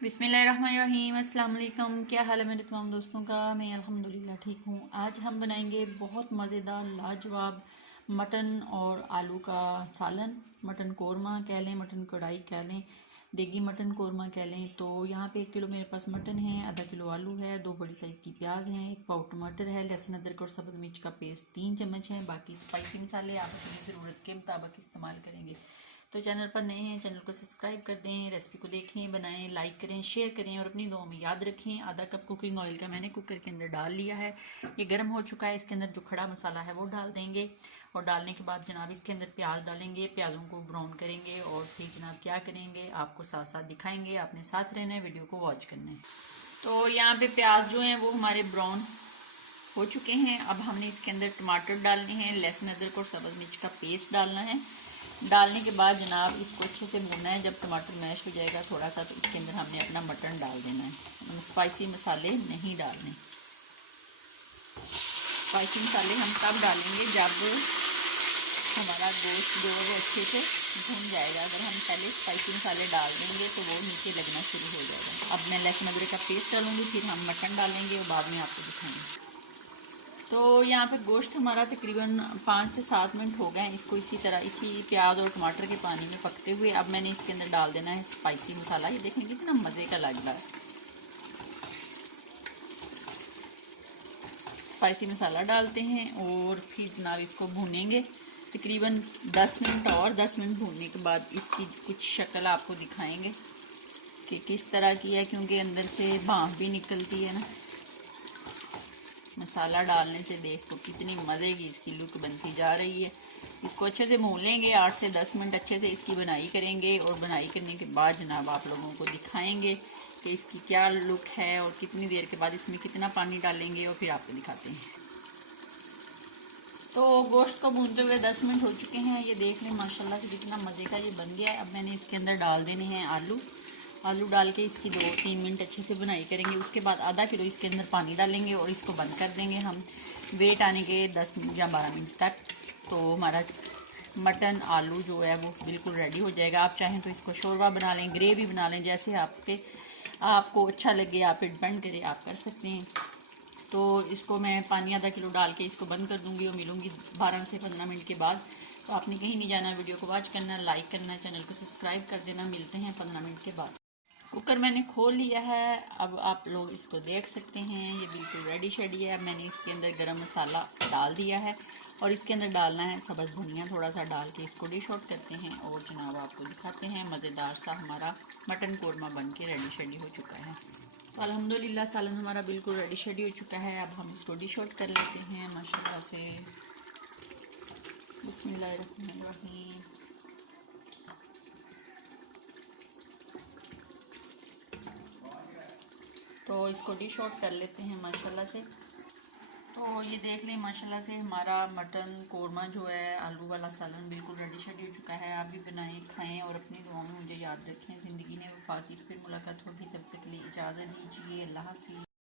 बिस्मिल्लाहिर्रहमानिर्रहीम। अस्सलाम वालेकुम। क्या हाल है मेरे तमाम दोस्तों का? मैं अल्हम्दुलिल्लाह ठीक हूँ। आज हम बनाएंगे बहुत मज़ेदार लाजवाब मटन और आलू का सालन। मटन कोरमा कह लें, मटन कढ़ाई कह लें, देगी मटन कोरमा कह लें। तो यहाँ पे 1 किलो मेरे पास मटन है, आधा किलो आलू है, 2 बड़ी साइज़ की प्याज हैं, 1 पाव टमाटर है, लहसुन अदरक और सब्ज़ मिर्च का पेस्ट 3 चम्मच है। बाकी स्पाइसी मसाले आप अपनी ज़रूरत के मुताबिक इस्तेमाल करेंगे। तो चैनल पर नए हैं, चैनल को सब्सक्राइब कर दें, रेसिपी को देखें, बनाएं, लाइक करें, शेयर करें और अपनी दुआ में याद रखें। आधा कप कुकिंग ऑयल का मैंने कुकर के अंदर डाल लिया है, ये गर्म हो चुका है। इसके अंदर जो खड़ा मसाला है वो डाल देंगे और डालने के बाद जनाब इसके अंदर प्याज डालेंगे, प्याज़ों को ब्राउन करेंगे और फिर जनाब क्या करेंगे आपको साथ साथ दिखाएंगे। आपने साथ रहना है, वीडियो को वॉच करना है। तो यहाँ पे प्याज जो हैं वो हमारे ब्राउन हो चुके हैं। अब हमने इसके अंदर टमाटर डालने हैं, लहसुन अदरक और सब्ज़ मिर्च का पेस्ट डालना है। डालने के बाद जनाब इसको अच्छे से भूनना है। जब टमाटर मैश हो जाएगा थोड़ा सा, तो इसके अंदर हमने अपना मटन डाल देना है। स्पाइसी मसाले नहीं डालने। स्पाइसी मसाले हम तब डालेंगे जब हमारा गोश्त जो है वो अच्छे से भून जाएगा। अगर हम पहले स्पाइसी मसाले डाल देंगे तो वो नीचे लगना शुरू हो जाएगा। अब मैं लहसुन अदरक का पेस्ट डालूंगी, फिर हम मटन डालेंगे और बाद में आपको दिखाएंगे। तो यहाँ पे गोश्त हमारा तकरीबन 5 से 7 मिनट हो गए हैं। इसको इसी तरह इसी प्याज और टमाटर के पानी में पकते हुए अब मैंने इसके अंदर डाल देना है स्पाइसी मसाला। ये देखेंगे कितना मज़े का लग रहा है। स्पाइसी मसाला डालते हैं और फिर जनाब इसको भूनेंगे तकरीबन 10 मिनट। और 10 मिनट भूनने के बाद इसकी कुछ शक्ल आपको दिखाएंगे कि किस तरह की है, क्योंकि अंदर से भाप भी निकलती है ना। मसाला डालने से देखो कितनी मज़े की इसकी लुक बनती जा रही है। इसको अच्छे से भून लेंगे, 8 से 10 मिनट अच्छे से इसकी बनाई करेंगे और बनाई करने के बाद जनाब आप लोगों को दिखाएंगे कि इसकी क्या लुक है और कितनी देर के बाद इसमें कितना पानी डालेंगे और फिर आपको दिखाते हैं। तो गोश्त को भूनते हुए 10 मिनट हो चुके हैं। ये देख लें माशाल्लाह से कितना मज़े का ये बन गया है। अब मैंने इसके अंदर डाल देने हैं आलू। आलू डाल के इसकी 2-3 मिनट अच्छे से बुनाई करेंगे। उसके बाद आधा किलो इसके अंदर पानी डालेंगे और इसको बंद कर देंगे हम वेट आने के 10 या 12 मिनट तक। तो हमारा मटन आलू जो है वो बिल्कुल रेडी हो जाएगा। आप चाहें तो इसको शोरबा बना लें, ग्रेवी बना लें, जैसे आपको अच्छा लगे, आप डिपेंड करें, आप कर सकते हैं। तो इसको मैं पानी आधा किलो डाल के इसको बंद कर दूँगी और मिलूँगी 12 से 15 मिनट के बाद। तो आपने कहीं नहीं जाना, वीडियो को वॉच करना, लाइक करना, चैनल को सब्सक्राइब कर देना। मिलते हैं 15 मिनट के बाद। कुकर मैंने खोल लिया है, अब आप लोग इसको देख सकते हैं। ये बिल्कुल रेडी शेडी है। अब मैंने इसके अंदर गरम मसाला डाल दिया है और इसके अंदर डालना है सब्ज़ धनिया थोड़ा सा डाल के इसको डिश आउट करते हैं और जनाब आपको दिखाते हैं मज़ेदार सा हमारा मटन कोरमा बन के रेडी शेडी हो चुका है। तो अल्हम्दुलिल्लाह सालन हमारा बिल्कुल रेडी शेडी हो चुका है। अब हम इसको डिश आउट कर लेते हैं माशाल्लाह से। बिस्मिल्लाहिर्रहमानिर्रहीम। तो इसको डिश आउट कर लेते हैं माशाल्लाह से। तो ये देख लें माशाल्लाह से हमारा मटन कोरमा जो है आलू वाला सालन बिल्कुल रेडी शेडी हो चुका है। आप भी बनाएं, खाएं और अपनी दुआओं में मुझे याद रखें। ज़िंदगी ने वफा की, फिर मुलाकात होगी, तब तक के लिए इजाज़त दीजिए। अल्लाह हाफ़िज़।